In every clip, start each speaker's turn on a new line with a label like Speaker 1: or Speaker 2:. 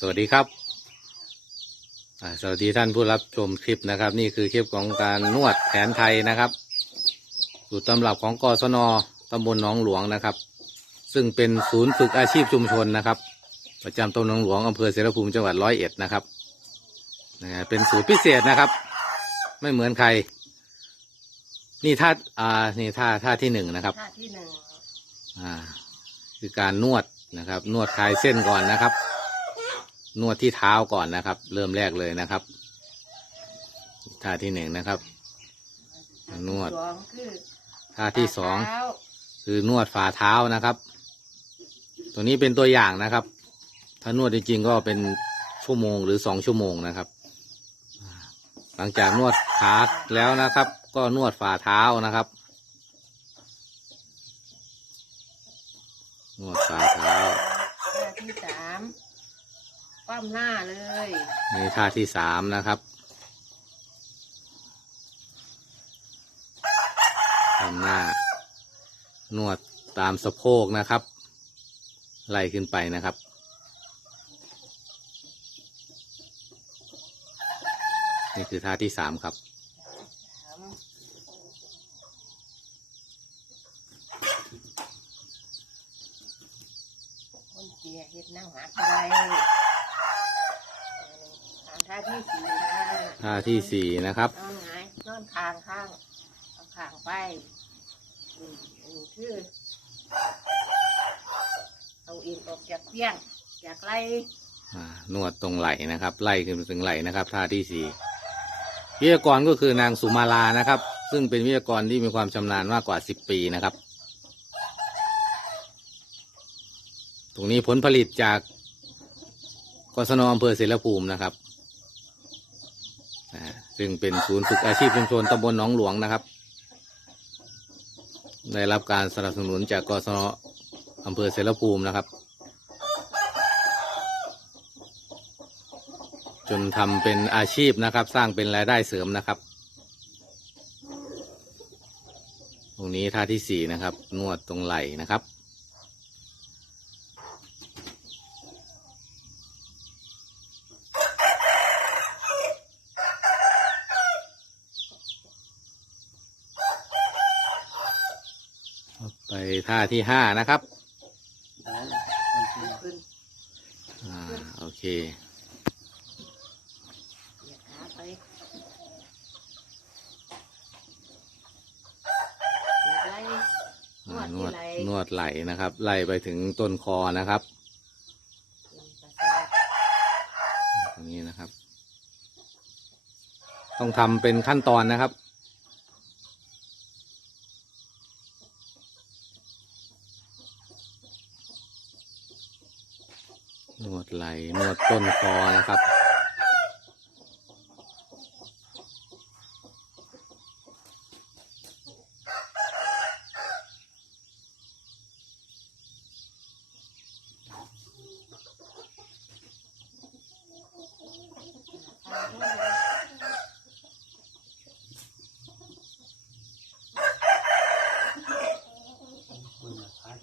Speaker 1: สวัสดีครับอ่าสวัสดีท่านผู้รับชมคลิปนะครับ นี่คือคลิปของการนวดแผนไทยนะครับสูตรตำรับของกศนตำบลหนองหลวงนะครับ ซึ่งเป็นศูนย์ฝึกอาชีพชุมชนนะครับ ประจำตำบลหนองหลวงอำเภอเสรภูมิจังหวัดร้อยเอ็ดนะครับนะฮะเป็นสูตรพิเศษนะครับ ไม่เหมือนใคร นี่ท่าอ่านี่ท่าท่าที่หนึ่งนะครับ
Speaker 2: ท่าที่หนึ่ง
Speaker 1: อ่าคือการนวดนะครับ นวดคลายเส้นก่อนนะครับ นวดที่เท้าก่อนนะครับ เริ่มแรกเลยนะครับท่าที่หนึ่งนะครับ นวดท่าที่สองคือนวดฝ่าเท้านะครับ ตัวนี้เป็นตัวอย่างนะครับ ถ้านวดจริงๆก็เป็นชั่วโมงหรือสองชั่วโมงนะครับ หลังจากนวดขาแล้วนะครับ ก็นวดฝ่าเท้านะครับ นวดฝ่าเท้า
Speaker 2: ท่าที่สาม คว่ำหน้าเลย
Speaker 1: นี่ท่าที่สามนะครับทำหน้านวดตามสะโพกนะครับ ไล่ขึ้นไปนะครับนี่คือท่าที่สามครับ
Speaker 2: สามคนเกียเฮ็ดนั่งหักอะไร ท่าที่สี่นะ
Speaker 1: ท่าที่สี่นะครับ
Speaker 2: นอนหงายนอนคางข้างเอาข้างไปอืมอันนี้คือเอาเอ็นออกจากเปี้ยงจากไหล่
Speaker 1: อ่านวดตรงไหล่นะครับ ไล่ขึ้นไปถึงไหล่นะครับ ท่าที่สี่วิทยากรก็คือนางสุมาลานะครับ ซึ่งเป็นวิทยากรที่มีความชำนาญมากกว่าสิบปีนะครับ ตรงนี้ผลผลิตจากกศนอำเภอเสรภูมินะครับอ่า ซึ่งเป็นศูนย์ฝึกอาชีพชุมชนตำบลหนองหลวงนะครับ ได้รับการสนับสนุนจากกศนอำเภอเสรภูมินะครับ จนทำเป็นอาชีพนะครับ สร้างเป็นรายได้เสริมนะครับ ตรงนี้ท่าที่สี่นะครับ นวดตรงไหล่นะครับ ไปท่าที่ห้านะครับ
Speaker 2: ขึ้น
Speaker 1: อ่าโอเค
Speaker 2: เหยียดขาไปเหยียดไหล่
Speaker 1: อ่าน
Speaker 2: น
Speaker 1: ว
Speaker 2: ว
Speaker 1: ด
Speaker 2: ดที่ไหล่
Speaker 1: นวดไหล่นะครับ ไล่ไปถึงต้นคอนะครับ
Speaker 2: เป็นประสาท
Speaker 1: ตรงนี้นะครับ ต้องทำเป็นขั้นตอนนะครับ นวดไหล่นวดต้นคอนะครับ Thank you ะครับ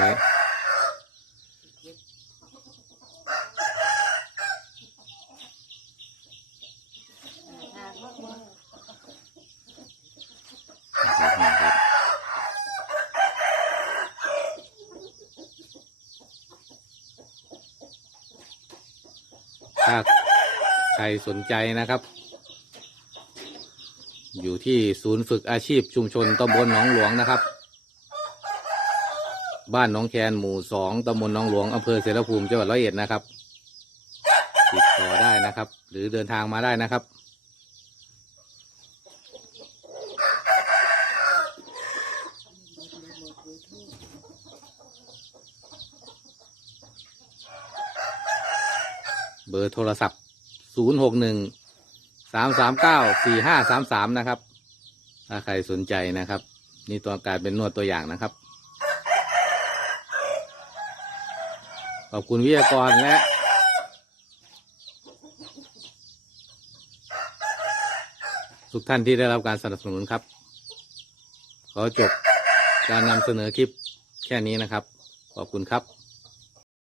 Speaker 1: นี่ครับถ้าใครสนใจนะครับ อยู่ที่ศูนย์ฝึกอาชีพชุมชนตำบลหนองหลวงนะครับ บ้านหนองแคนหมู่สองตำบลหนองหลวงอำเภอเสรภูมิจังหวัดร้อยเอ็ดนะครับ ติดต่อได้นะครับ หรือเดินทางมาได้นะครับ เบอร์โทรศัพท์ 0 6 1 3 3 9 4 5 3 3 นะครับ ถ้าใครสนใจนะครับ นี่ตัวการเป็นนวดตัวอย่างนะครับ อบคุณวิทยากรและทุกท่านที่ได้รับการสนับสนุนครับ ขอจบการนำเสนอคลิปแค่นี้นะครับ ขอบคุณครับ